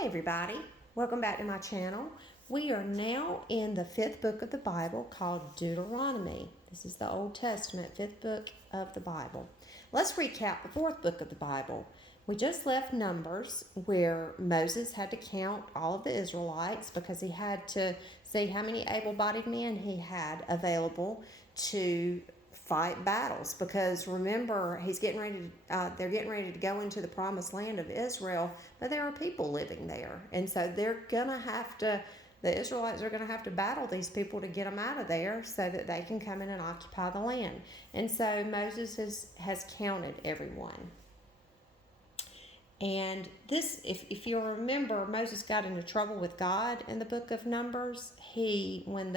Hi everybody, welcome back to my channel. We are now in the fifth book of the Bible called Deuteronomy. This is the Old Testament, fifth book of the Bible. Let's recap the fourth book of the Bible. We just left Numbers, where Moses had to count all of the Israelites because he had to see how many able-bodied men he had available to fight battles. Because remember, they're getting ready to go into the promised land of Israel, but there are people living there, and so the Israelites are going to have to battle these people to get them out of there so that they can come in and occupy the land. And so Moses has counted everyone. And this, if you remember, Moses got into trouble with God in the book of Numbers. When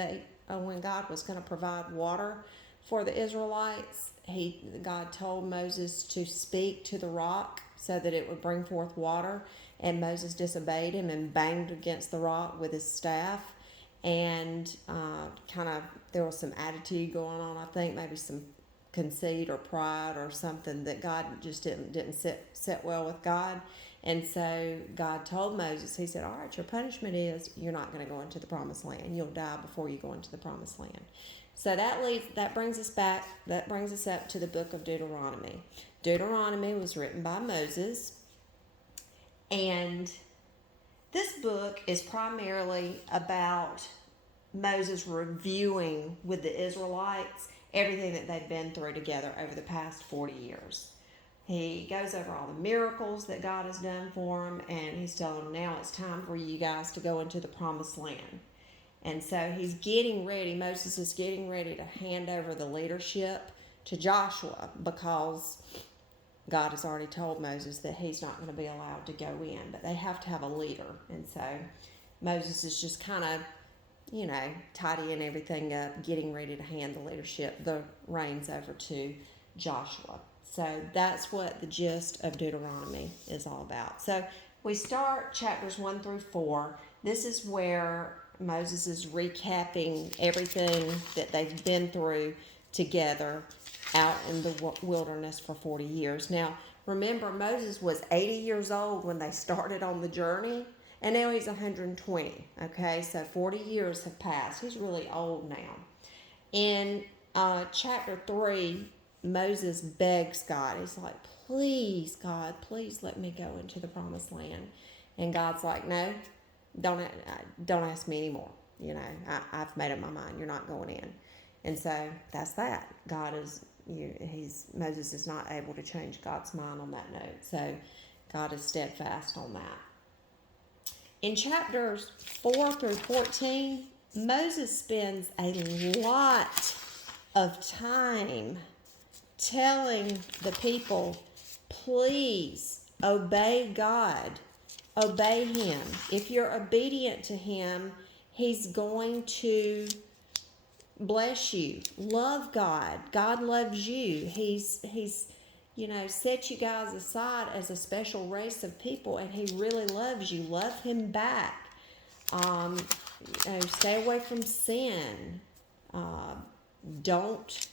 God was going to provide water for the Israelites, God told Moses to speak to the rock so that it would bring forth water, and Moses disobeyed him and banged against the rock with his staff, and there was some attitude going on. I think maybe some conceit or pride or something that God just didn't sit well with God. And so God told Moses, he said, all right, your punishment is you're not going to go into the promised land. You'll die before you go into the promised land. So that brings us up to the book of Deuteronomy. Deuteronomy was written by Moses, and this book is primarily about Moses reviewing with the Israelites everything that they've been through together over the past 40 years. He goes over all the miracles that God has done for them, and he's telling them, now it's time for you guys to go into the promised land. And so Moses is getting ready to hand over the leadership to Joshua, because God has already told Moses that he's not going to be allowed to go in, but they have to have a leader. And so Moses is just kind of, tidying everything up, getting ready to hand the reins over to Joshua. So that's what the gist of Deuteronomy is all about. So we start chapters 1 through 4. This is where Moses is recapping everything that they've been through together out in the wilderness for 40 years. Now, remember, Moses was 80 years old when they started on the journey, and now he's 120, okay? So 40 years have passed. He's really old now. In chapter 3, Moses begs God. He's like, please, God, please let me go into the promised land. And God's like, no, don't ask me anymore. I've made up my mind. You're not going in. And so that's that. Moses is not able to change God's mind on that note. So God is steadfast on that. In chapters 4 through 14, Moses spends a lot of time telling the people, please obey God. Obey him. If you're obedient to him, he's going to bless you. Love God. God loves you. He's set you guys aside as a special race of people, and he really loves you. Love him back. Stay away from sin. Don't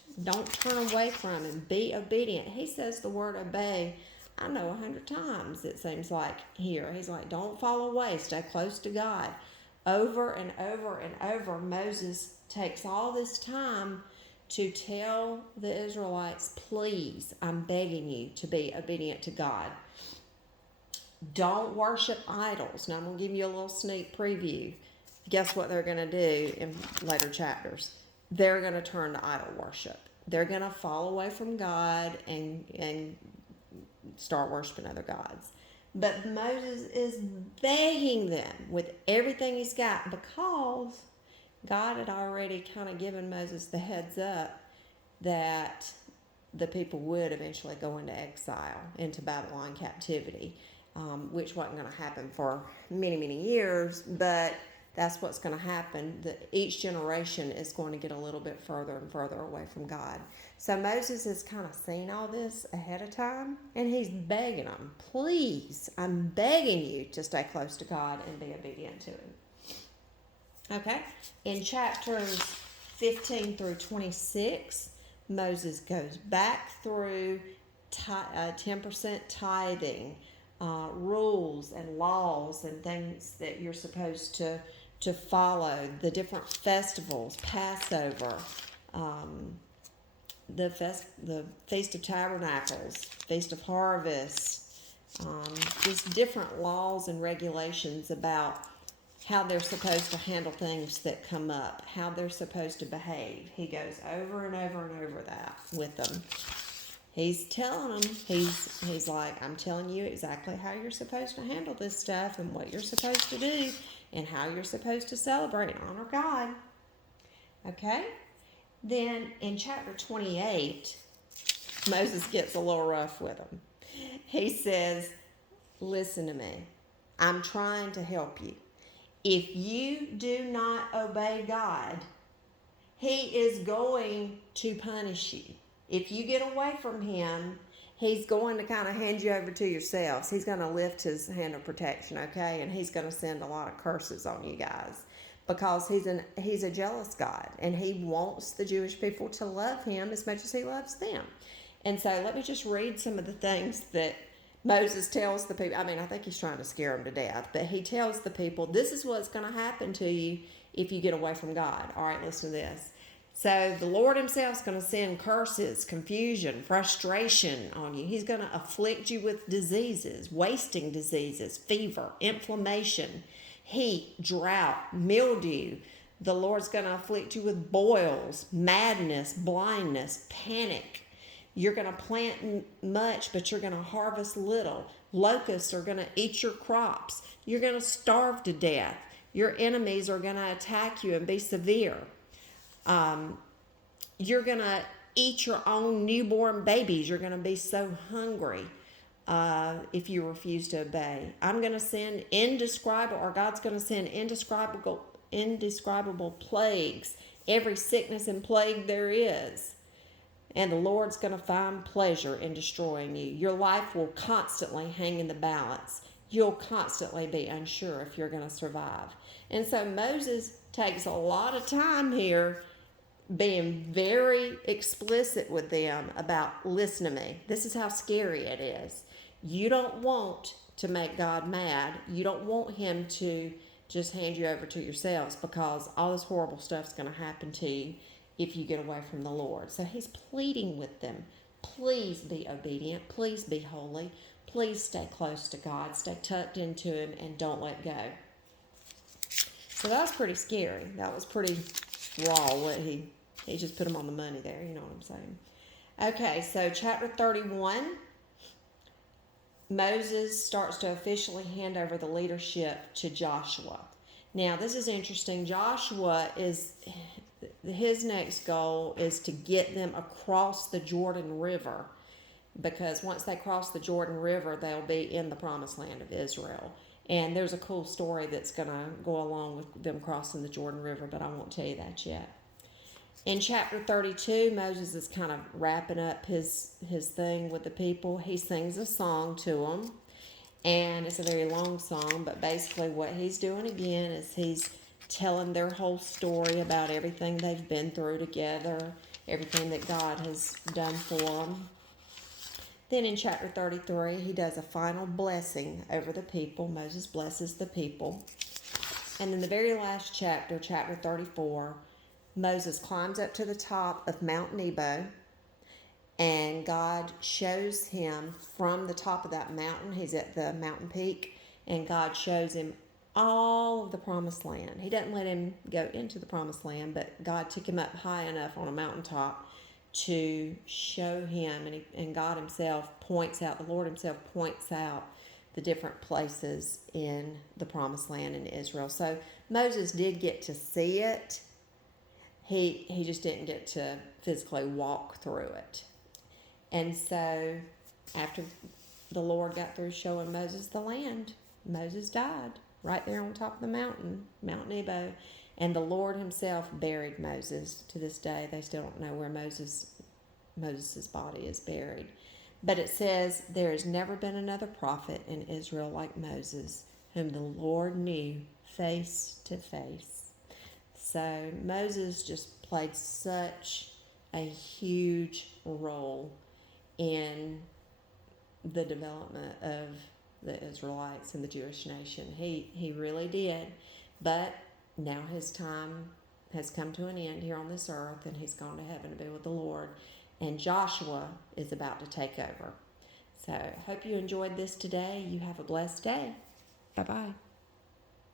turn away from him. Be obedient. He says the word obey, I know 100 times, it seems like, here. He's like, don't fall away. Stay close to God. Over and over and over, Moses takes all this time to tell the Israelites, please, I'm begging you to be obedient to God. Don't worship idols. Now, I'm going to give you a little sneak preview. Guess what they're going to do in later chapters? They're going to turn to idol worship. They're going to fall away from God and start worshiping other gods. But Moses is begging them with everything he's got, because God had already kind of given Moses the heads up that the people would eventually go into exile, into Babylon captivity, which wasn't going to happen for many, many years, but that's what's going to happen. Each generation is going to get a little bit further and further away from God. So Moses has kind of seen all this ahead of time, and he's begging them, please, I'm begging you to stay close to God and be obedient to him. Okay, in chapters 15 through 26, Moses goes back through 10% tithing, rules and laws and things that you're supposed to follow, the different festivals, Passover, the Feast of Tabernacles, Feast of Harvest, just different laws and regulations about how they're supposed to handle things that come up, how they're supposed to behave. He goes over and over and over that with them. He's telling them, he's like, I'm telling you exactly how you're supposed to handle this stuff and what you're supposed to do and how you're supposed to celebrate and honor God. Okay? Then in chapter 28, Moses gets a little rough with him. He says, listen to me. I'm trying to help you. If you do not obey God, He is going to punish you. If you get away from Him, He's going to kind of hand you over to yourselves. He's going to lift His hand of protection, okay? And He's going to send a lot of curses on you guys because He's a jealous God, and He wants the Jewish people to love Him as much as He loves them. And so let me just read some of the things that Moses tells the people. I mean, I think he's trying to scare them to death, but he tells the people, this is what's going to happen to you if you get away from God. All right, listen to this. So the Lord Himself is going to send curses, confusion, frustration on you. He's going to afflict you with diseases, wasting diseases, fever, inflammation, heat, drought, mildew. The Lord's going to afflict you with boils, madness, blindness, panic. You're going to plant much, but you're going to harvest little. Locusts are going to eat your crops. You're going to starve to death. Your enemies are going to attack you and be severe. You're going to eat your own newborn babies. You're going to be so hungry if you refuse to obey. I'm going to send God's going to send indescribable plagues, every sickness and plague there is. And the Lord's going to find pleasure in destroying you. Your life will constantly hang in the balance. You'll constantly be unsure if you're going to survive. And so Moses takes a lot of time here being very explicit with them about, listen to me. This is how scary it is. You don't want to make God mad. You don't want Him to just hand you over to yourselves because all this horrible stuff's going to happen to you if you get away from the Lord. So He's pleading with them. Please be obedient. Please be holy. Please stay close to God. Stay tucked into Him and don't let go. So that was pretty scary. That was pretty raw what he just put them on the money there. You know what I'm saying? Okay, so chapter 31, Moses starts to officially hand over the leadership to Joshua. Now, this is interesting. Joshua his next goal is to get them across the Jordan River, because once they cross the Jordan River, they'll be in the promised land of Israel. And there's a cool story that's going to go along with them crossing the Jordan River, but I won't tell you that yet. In chapter 32, Moses is kind of wrapping up his thing with the people. He sings a song to them, and it's a very long song, but basically what he's doing again is he's telling their whole story about everything they've been through together, everything that God has done for them. Then in chapter 33, he does a final blessing over the people. Moses blesses the people. And in the very last chapter, chapter 34, Moses climbs up to the top of Mount Nebo, and God shows him from the top of that mountain. He's at the mountain peak, and God shows him all of the promised land. He doesn't let him go into the promised land, but God took him up high enough on a mountaintop to show him, and God Himself points out, the Lord Himself points out the different places in the promised land in Israel. So Moses did get to see it. He just didn't get to physically walk through it. And so after the Lord got through showing Moses the land, Moses died right there on top of the mountain, Mount Nebo. And the Lord Himself buried Moses. To this day, they still don't know where Moses' body is buried. But it says, there has never been another prophet in Israel like Moses, whom the Lord knew face to face. So Moses just played such a huge role in the development of the Israelites and the Jewish nation. He really did. But now his time has come to an end here on this earth, and he's gone to heaven to be with the Lord. And Joshua is about to take over. So, hope you enjoyed this today. You have a blessed day. Bye-bye.